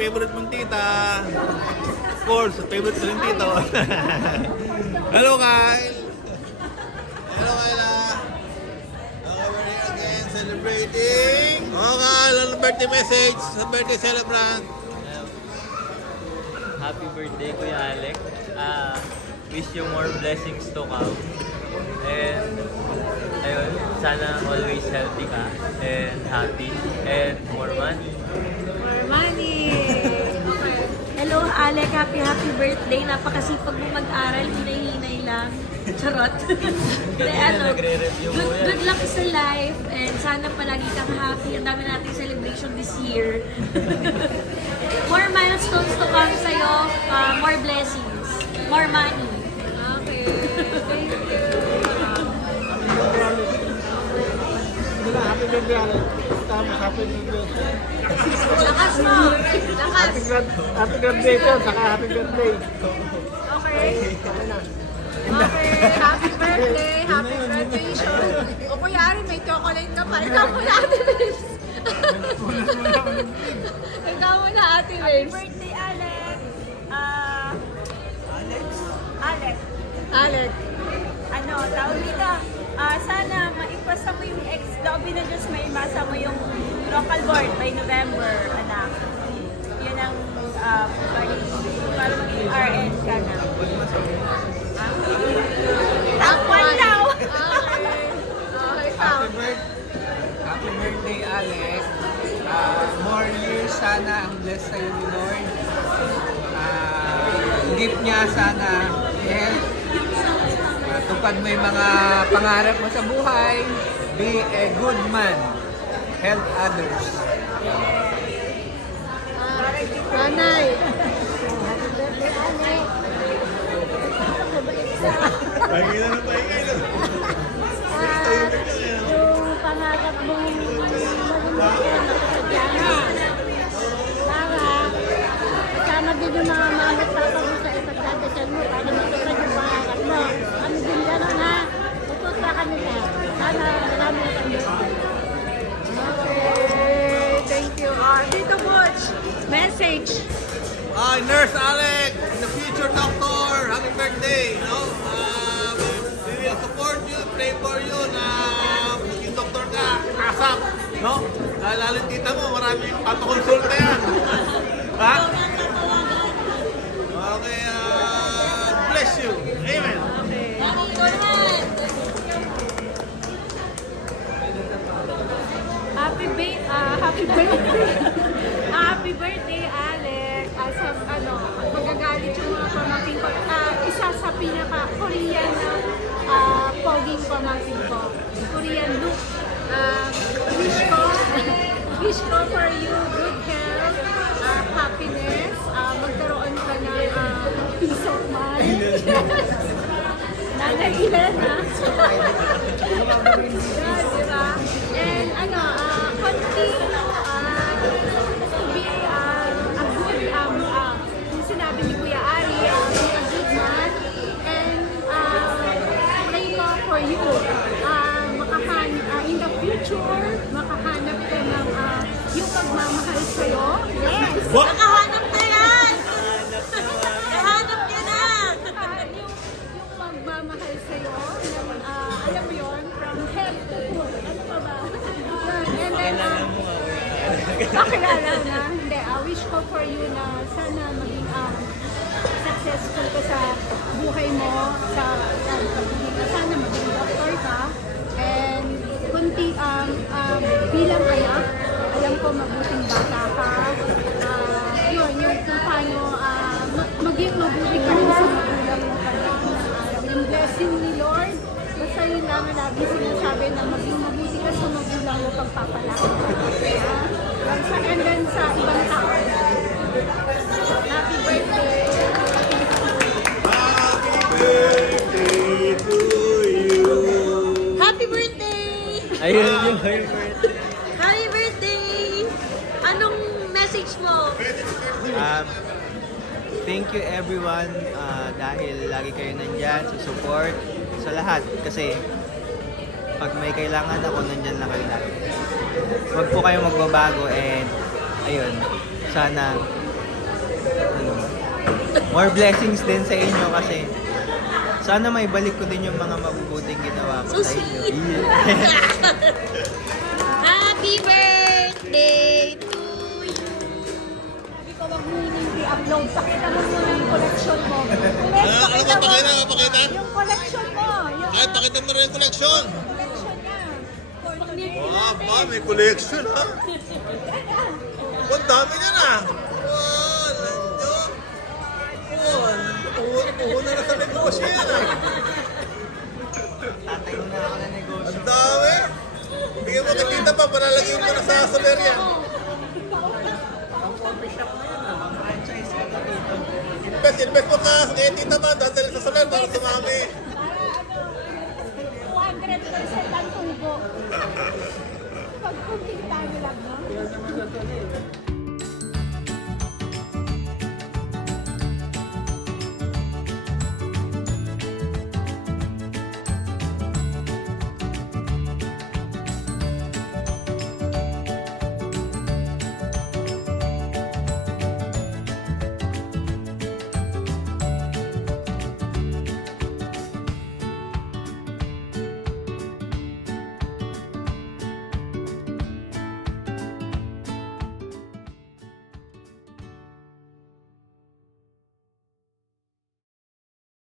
favorite mong tita. Of course, favorite ko rin tito. Hello, Kyle. Hello, Kyla. Okay, we're here again celebrating. Oh, Kyle, ano birthday message sa birthday celebrant? Happy birthday, Kuya Alec. Wish you more blessings to come. And, ayun, sana always healthy ka and happy and more money. More money! Hello, Alec. Happy birthday. Napakasipag mo mag-aral. Hinay-hinay lang. Charot. Kaya ano, Nagre-review mo yan. good luck sa life and sana palagi kang happy. Ang dami nating celebration this year. More milestones to come sa'yo. More blessings. More money. Okay. Thank you. Happy birthday, Alec. Tapos happy birthday. Lakas mo. Lakas. Happy graduation, saka happy birthday. Okay. Okay, happy birthday, happy graduation. O Kuya Ari, may chocolate ka pa. Ikaw muna, Ate Babes. Ikaw muna, Ate Babes. Happy birthday, Alec! Alec, Alec. ano, tawag dito, sana maipasa mo yung ex-lobby na Diyos, maimasa mo yung local board by November, anak. Yun ang para maging RN ka na. Top 1 daw! Okay. Okay, ikaw. Happy birthday, Alec. More years sana ang bless sa'yo ni Lord. Gift niya sana health. Tupad mo yung mga pangarap mo sa buhay. Be a good man. Help others. Nanay. Pagkita na tayo kayo. Yung pangarap mong maging nakasadyana. Para kasama din yung mga mama at papa mo sa ipagdadasal mo para matupad yung pangarap mo. Kami din gano'n ha. Tututra kami na. Sana marami na kami. Okay, thank you. Dito, Butch. Message. Nurse Alec, the future doctor, happy birthday. No? We will support you, pray for you na maging doktor ka, asap. No? Lalo yung tita mo, maraming papakonsulta yan. Ha? Okay, bless you. Amen. Happy birthday. Happy birthday, Alec. Sa magagalit yung mga pamangkin ko. Isa sa pinaka-Korean na poging pamangkin ko. Korean look. Wish ko for you good health, happiness, magkaroon ka ng peace of mind. Nanay ilan, ha? Yeah, diba? And continue to be a good, yung sinabi ni Kuya Ari, be a good man. And pray ko for you. In the future, makahanap ka ng yung pagmamahal sa'yo. Yes! Nakahanap na yan! Nakahanap niya na! Yung magmamahal sa'yo, alam mo yun, from head to foot. Ano pa ba? And then, makilala na. Hindi, wish ko for you na sana maging successful ka sa buhay mo, sa pagiging ka. Sana maging doctor ka. And bilang anak, alam ko mabuting bata ka. Yun, yung kung paano maging mabuti ka rin sa magulang mo pagdating ng araw. Yung blessing ni Lord, basta yun lang ang lagi sinasabi na maging mabuti ka sa magulang mo pagpapalaki ka. And then sa ibang tao. Happy birthday! Birthday to you. Happy birthday! Ayun yung happy birthday. Happy birthday! Anong message mo? Thank you everyone dahil lagi kayo nandyan sa support sa lahat kasi pag may kailangan ako nandyan lang kayo lagi. Huwag po kayo magbabago and ayun, sana more blessings din sa inyo kasi sana may balik ko din yung mga mabubuting ginawa ko sa inyo. Happy birthday to you! Ikaw wag mo yung i-upload. Pakita mo muna yung collection mo. Ano mapakita? Mapakita? Yung collection mo. Yung Ay, pakita mo rin yung collection. collection niya. Wow, pa, may collection ha. Oh, ang dami niya na. Wow, nandiyo. Wow, una na sa negosyo yan ah. Tatayo na ako ng negosyo. Ang dami. Bigyan mo kitita pa para lagyan mo na sa solerya. Ang coffee shop na yun, ang franchise ko na dito. Invest mo ka kay Tita Man, dadalhin sa soler para sumami. Para 200% ang tubo. Pag kunting tayo lang, no?